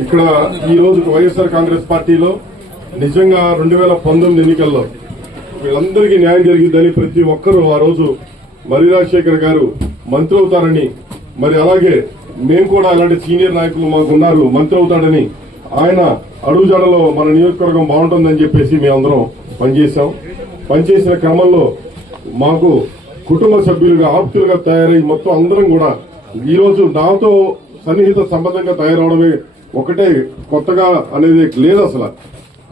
ఇక్కడ ఈ రోజు వైఎస్ఆర్ కాంగ్రెస్ పార్టీలో నిజంగా రెండు వేల పంతొమ్మిది ఎన్నికల్లో వీళ్ళందరికీ న్యాయం జరిగిందని ప్రతి ఒక్కరూ ఆ రోజు మరి రాజశేఖర్ గారు మంత్రి అవుతారని మరి అలాగే మేము కూడా అలాంటి సీనియర్ నాయకులు మాకు ఉన్నారు మంత్రి అవుతాడని ఆయన అడుగుజాడలో మన నియోజకవర్గం బాగుంటుందని చెప్పేసి మేమందరం పనిచేశాం. పనిచేసిన క్రమంలో మాకు కుటుంబ సభ్యులుగా ఆప్తులుగా తయారై మొత్తం అందరం కూడా ఈరోజు నాతో సన్నిహిత సంబంధంగా తయారవడమే ఒకటే కొత్తగా అనేది లేదు అసలు.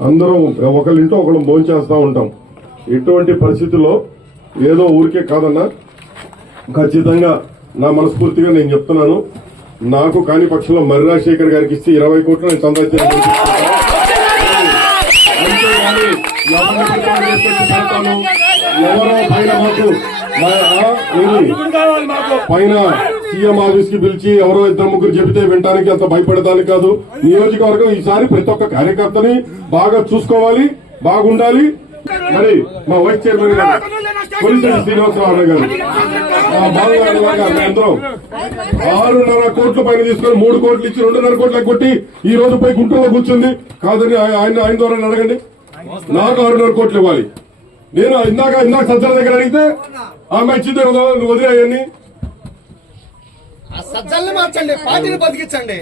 అందరం ఒకళ్ళింటో ఒకళ్ళు భోంచేస్తా ఉంటాం. ఇటువంటి పరిస్థితుల్లో ఏదో ఊరికే కాదన్నా ఖచ్చితంగా నా మనస్ఫూర్తిగా నేను చెప్తున్నాను. నాకు కాని పక్షంలో మర్రి రాజశేఖర్ గారికి ఇస్తే ఇరవై కోట్లు నేను చందా ఎవరో? పైన సీఎం ఆఫీస్కి పిలిచి ఎవరో ఇద్దరు ముగ్గురు చెబితే వినడానికి అంత భయపడటానికి కాదు. నియోజకవర్గం ఈసారి ప్రతి ఒక్క కార్యకర్తని బాగా చూసుకోవాలి బాగుండాలి. మరి మా వైస్ చైర్మన్ గారు కొలిశెట్టి శ్రీనివాసరావు గారు మా బాలగారి ఆరున్నర కోట్ల పైన తీసుకొని మూడు కోట్లు ఇచ్చి రెండున్నర కోట్లకు కొట్టి ఈ రోజు పోయి గుంటూరులో కూర్చుంది. కాదని ఆయన ఆయన ద్వారా అడగండి. నాకు ఆరున్నర కోట్లు ఇవ్వాలి. నేను ఇందాక ఇందాక సజ్జల దగ్గర అడిగితే ఆమె ఇచ్చిందే వదిలేయని సజ్జల్ని మార్చండి పార్టీని బతికించండి.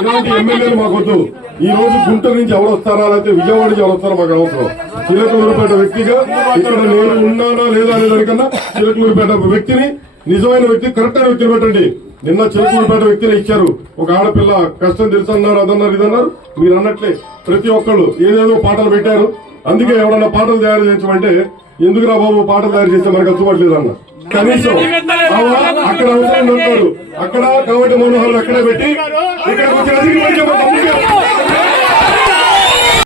ఇలాంటి ఎమ్మెల్యేలు మాకొద్దు ఈ రోజు గుంటూరు నుంచి ఎవరు వస్తారా లేకపోతే విజయవాడ నుంచి ఎవరు వస్తారో మాకు అవసరం చిలకూరుపేట వ్యక్తిగా ఇక్కడ నేను ఉన్నానా లేదా అనే దానికన్నా చిలకూరుపేట వ్యక్తిని నిజమైన వ్యక్తి కరెక్ట్ అయిన వ్యక్తిని పెట్టండి నిన్న చిలకలూరుపేట వ్యక్తిని ఇచ్చారు. ఒక ఆడపిల్ల కష్టం తెలుసు అన్నారు అదన్నారు ఇదన్నారు. మీరు అన్నట్లే ప్రతి ఒక్కళ్ళు ఏదేదో పాటలు పెట్టారు. అందుకే ఎవరన్నా పాటలు తయారు చేయించమంటే ఎందుకురా బాబు పాటలు తయారు చేస్తే మనకు అచ్చుకోవట్లేదు అన్న కనీసం అక్కడ అవసరం ఉంటారు అక్కడ కాబట్టి మనోహర్ అక్కడే పెట్టి ఇక్కడ